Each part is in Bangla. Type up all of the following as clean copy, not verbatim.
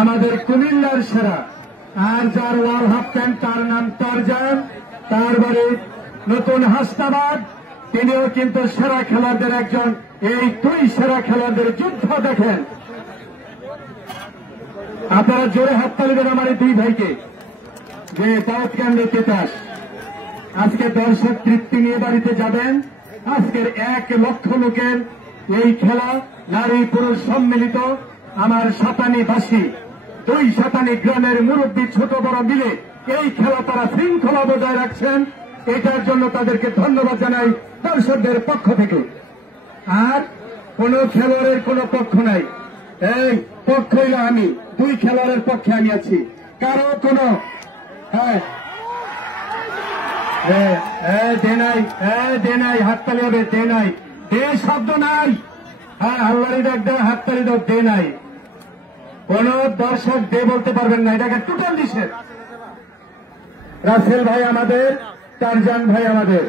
আমাদের কুমিল্লার সেরা। আর যার ওয়াল হাফ প্যান্ট তার নাম টারজান, তার বাড়ি নতুন হাসনাবাদ। তিনিও কিন্তু সেরা খেলোয়াড়দের একজন। এই দুই সেরা খেলোয়াড়দের যুদ্ধ দেখেন। আপনারা জোরে হাততালি দেন আমার এই দুই ভাইকে, যে দাউদকান্দি তিতাস আজকে দর্শক তৃপ্তি নিয়ে বাড়িতে যাবেন। আজকের 1 লক্ষ লোকের এই খেলা, নারী পুরুষ সম্মিলিত। আমার সাতানিবাসী 2 সাতানি গ্রামের মুরব্বী ছোট বড় মিলে এই খেলা তারা শৃঙ্খলা বজায় রাখছেন। এটার জন্য তাদেরকে ধন্যবাদ জানাই দর্শকদের পক্ষ থেকে। আর কোন খেলোয়াড়ের কোন পক্ষ নাই, এই পক্ষ হইল আমি, 2 খেলোয়াড়ের পক্ষে আমি আছি। কারো কোন দে নাই হাততালি হবে, দে নাই, দে শব্দ নাই। আল্লাহরি ডাক দেয়, হাততালি দাও, দে নাই। কোন দর্শক দে বলতে পারবেন না, এটাকে টোটাল নিষেধ। রাসেল ভাই আমাদের, টারজান ভাই আমাদের।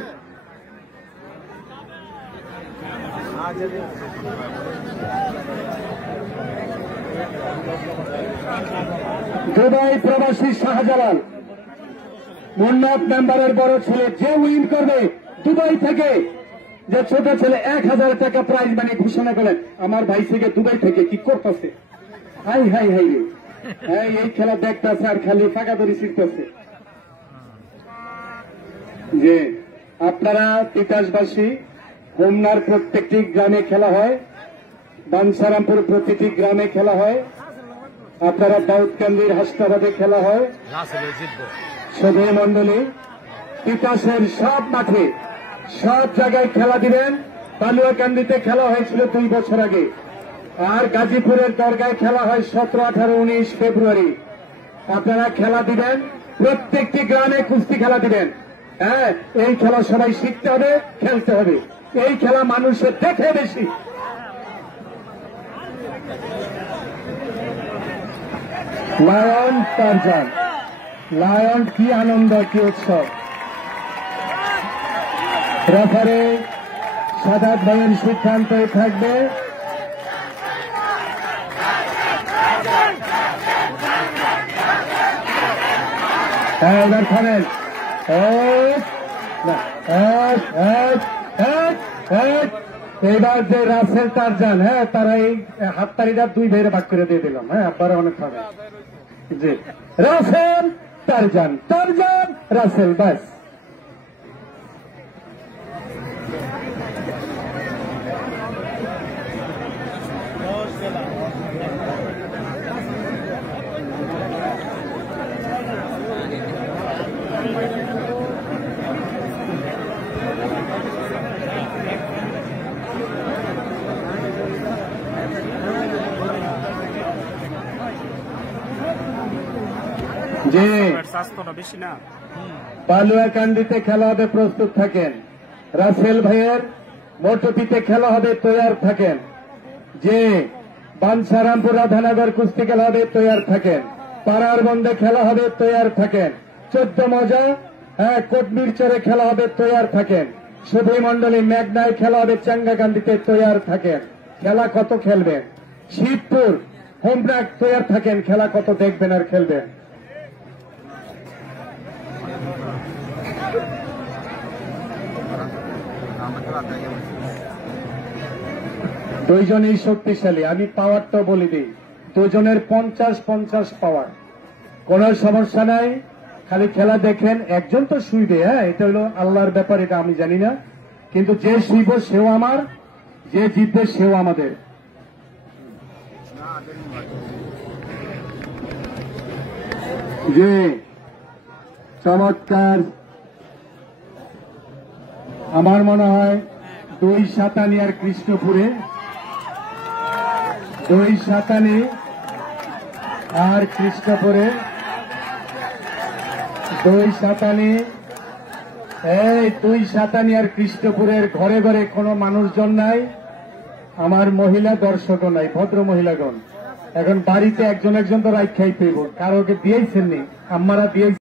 দুবাই প্রবাসী শাহজালাল মুন্নাফ মেম্বারের বড় ছেলে, যে উইন করবে দুবাই থেকে, যে ছোট ছেলে 1000 টাকা প্রাইজ মানি ঘোষণা করলেন। আমার ভাই থেকে দুবাই থেকে কি করতেছে, হাই হাই হাই রে, এই খেলা দেখতেছে আর খালি ফাঁকা দড়ি ছিটতেছে। যে আপনারা তিতাসবাসী, হোমনার প্রত্যেকটি গ্রামে খেলা হয়, বাঞ্ছারামপুর প্রতিটি গ্রামে খেলা হয়, আপনারা দাউদকান্দির হাসনাবাদে খেলা হয়। সদয় মন্ডলী তিতাসের সব মাঠে সব জায়গায় খেলা দিবেন। বালুয়াকান্দিতে খেলা হয়েছিল 2 বছর আগে, আর গাজীপুরের দরগায় খেলা হয় 17, 18, 19 ফেব্রুয়ারি। আপনারা খেলা দিবেন, প্রত্যেকটি গ্রামে কুস্তি খেলা দিবেন। এই খেলা সবাই শিখতে হবে, খেলতে হবে। এই খেলা মানুষের দেখে বেশি। লায়ন টারজান, লায়ন কি আনন্দ, কি উৎসব। রেফারি সাদাত ভাইয়ের সিদ্ধান্তই থাকবে। এবার খাবেন। এইবার যে রাসেল টারজান, তারা এই হাততালিটা 2 ভাইয়ের ভাগ করে দিয়ে দিলাম। আব্বারা অনেক খাবে। জি, রাসেল টারজান, টারজান রাসেল, বাস। জি, বালুয়াকান্দিতে খেলা হবে, প্রস্তুত থাকেন। রাসেল ভাইয়ের মোটপিতে খেলা হবে, তৈয়ার থাকেন। যে বাঞ্ছারামপুর রাধানগর কুস্তি খেলা হবে, তৈয়ার থাকেন। পাড়ার বন্ধে খেলা হবে, তৈয়ার থাকেন। 14 মজা কোটমির চরে খেলা হবে, তৈয়ার থাকেন। সুধী মন্ডলী মেঘনায় খেলা হবে, চাঙ্গাকান্দিতে, তৈয়ার থাকেন। খেলা কত খেলবেন? শিবপুর হোমব্রাক, তৈয়ার থাকেন। খেলা কত দেখবেন আর খেলবেন। দুইজনই শক্তিশালী। আমি পাওয়ারটা বলে দিই, দুজনের 50-50 পাওয়ার, কোন সমস্যা নাই। খালি খেলা দেখেন। একজন তো শুইবে, এটা হলো আল্লাহর ব্যাপার, এটা আমি জানি না। কিন্তু যে শুইব সেও আমার, যে জিতবে সেও আমাদের। জি, চমৎকার। আমার মনে হয় 2 সাতানি আর কৃষ্ণপুরে, 2 সাতানি আর কৃষ্ণপুরে, 2 সাতানি। এই 2 সাতানি আর কৃষ্ণপুরের ঘরে ঘরে কোনো মানুষজন নাই, আমার মহিলা দর্শকও নাই, ভদ্র মহিলাগণ। এখন বাড়িতে একজন একজন তো রাইখাই পেব, কারোকে দিয়েছেন নি, আমারা দিয়েছেন।